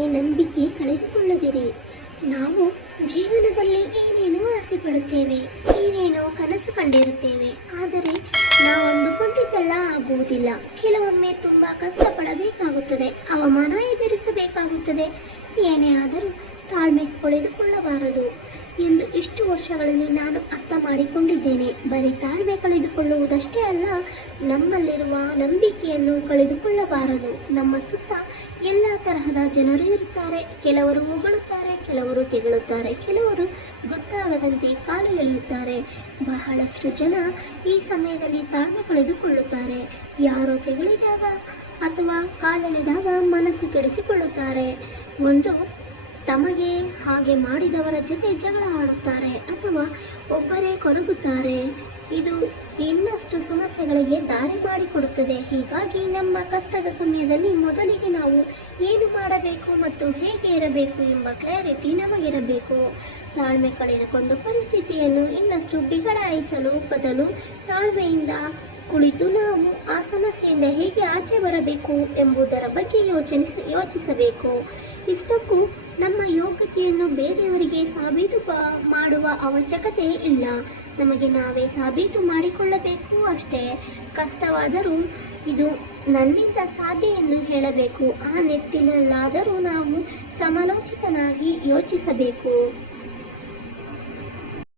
ಈ ನಂಬಿಕೆ ಕಳೆದುಕೊಳ್ಳದಿರಿ. ನಾವು ಜೀವನದಲ್ಲಿ ಏನೇನು ಆಸೆ ಪಡುತ್ತೇವೆ ಏನೇನೋ ಕನಸು ಕಂಡಿರುತ್ತೇವೆ, ಆದರೆ ನಾವು ಅಂದುಕೊಂಡಿದ್ದೆಲ್ಲ ಆಗುವುದಿಲ್ಲ. ಕೆಲವೊಮ್ಮೆ ತುಂಬ ಕಷ್ಟಪಡಬೇಕಾಗುತ್ತದೆ, ಅವಮಾನ ಎದುರಿಸಬೇಕಾಗುತ್ತದೆ, ಏನೇ ಆದರೂ ತಾಳ್ಮೆ ಕಳೆದುಕೊಳ್ಳಬಾರದು ಎಂದು ಇಷ್ಟು ವರ್ಷಗಳಲ್ಲಿ ನಾನು ಅರ್ಥ ಮಾಡಿಕೊಂಡಿದ್ದೇನೆ. ಬರೀ ತಾಳ್ಮೆ ಕಳೆದುಕೊಳ್ಳುವುದಷ್ಟೇ ಅಲ್ಲ, ನಮ್ಮಲ್ಲಿರುವ ನಂಬಿಕೆಯನ್ನು ಕಳೆದುಕೊಳ್ಳಬಾರದು. ನಮ್ಮ ಸುತ್ತ ಎಲ್ಲ ತರಹದ ಜನರು ಇರುತ್ತಾರೆ. ಕೆಲವರು ಉಗಳುತ್ತಾರೆ, ಕೆಲವರು ತೆಗಳುತ್ತಾರೆ ಕೆಲವರು ಗೊತ್ತಾಗದಂತೆ ಕಾಲು ಎಳೆಯುತ್ತಾರೆ. ಬಹಳಷ್ಟು ಜನ ಈ ಸಮಯದಲ್ಲಿ ತಾಳ್ಮೆ ಕಳೆದುಕೊಳ್ಳುತ್ತಾರೆ. ಯಾರೋ ತೆಗಳಿದಾಗ ಅಥವಾ ಕಾಲೆಳೆದಾಗ ಮನಸ್ಸು ಕೆಡಿಸಿಕೊಳ್ಳುತ್ತಾರೆ. ಒಂದು ತಮಗೆ ಹಾಗೆ ಮಾಡಿದವರ ಜೊತೆ ಜಗಳ ಆಡುತ್ತಾರೆ ಅಥವಾ ಒಬ್ಬರೇ ಕೊರಗುತ್ತಾರೆ. ಇದು ಇನ್ನಷ್ಟು ಸಮಸ್ಯೆಗಳಿಗೆ ದಾರಿ ಮಾಡಿಕೊಡುತ್ತದೆ. ಹೀಗಾಗಿ ನಮ್ಮ ಕಷ್ಟದ ಸಮಯದಲ್ಲಿ ಮೊದಲಿಗೆ ನಾವು ಏನು ಮಾಡಬೇಕು ಮತ್ತು ಹೇಗೆ ಇರಬೇಕು ಎಂಬ ಕ್ಲಾರಿಟಿ ನಮಗಿರಬೇಕು. ತಾಳ್ಮೆ ಕಳೆದುಕೊಂಡು ಪರಿಸ್ಥಿತಿಯನ್ನು ಇನ್ನಷ್ಟು ಬಿಗಡಾಯಿಸಲು, ಬದಲು ತಾಳ್ಮೆಯಿಂದ ಕುಳಿತು ನಾವು ಆ ಸಮಸ್ಯೆಯಿಂದ ಹೇಗೆ ಆಚೆ ಬರಬೇಕು ಎಂಬುದರ ಬಗ್ಗೆ ಯೋಚನೆ ಯೋಚಿಸಬೇಕು. ಇಷ್ಟಕ್ಕೂ ನಮ್ಮ ಯೋಗ್ಯತೆಯನ್ನು ಬೇರೆಯವರಿಗೆ ಸಾಬೀತು ಮಾಡುವ ಅವಶ್ಯಕತೆ ಇಲ್ಲ. ನಮಗೆ ನಾವೇ ಸಾಬೀತು ಮಾಡಿಕೊಳ್ಳಬೇಕು ಅಷ್ಟೇ. ಕಷ್ಟವಾದರೂ ಇದು ನನ್ನಿಂದ ಸಾಧ್ಯ ಎಂದು ಹೇಳಬೇಕು. ಆ ನಿಟ್ಟಿನಲ್ಲಾದರೂ ನಾವು ಸಮಾಲೋಚಿತನಾಗಿ ಯೋಚಿಸಬೇಕು.